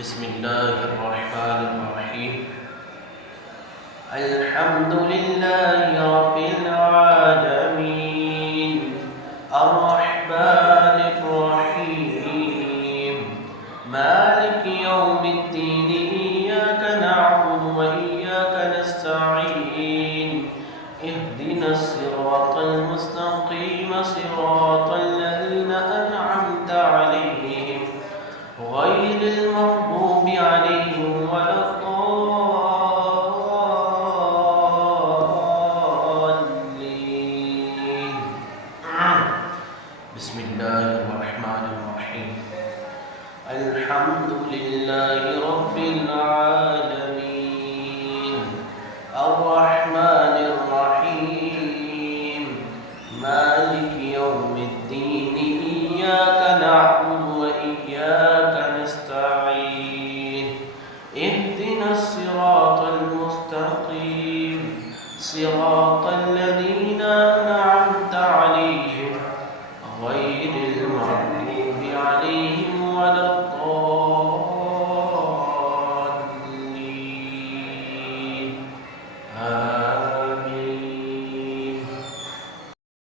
بسم الله الرحمن الرحيم الحمد لله رب العالمين الرحمن الرحيم مالك يوم الدين إياك نعبد وإياك نستعين اهدنا الصراط المستقيم صراط الذين أنعمت عليهم غير المغضوب عليهم ولا الضالين بسم الله الرحمن الرحيم الحمد لله رب العالمين الرحمن الرحيم مالك يوم الدين إياك نعبد وإياك نستعين اهدنا الصراط المستقيم صراط الذين أنعمت عليهم غير المغضوب عليهم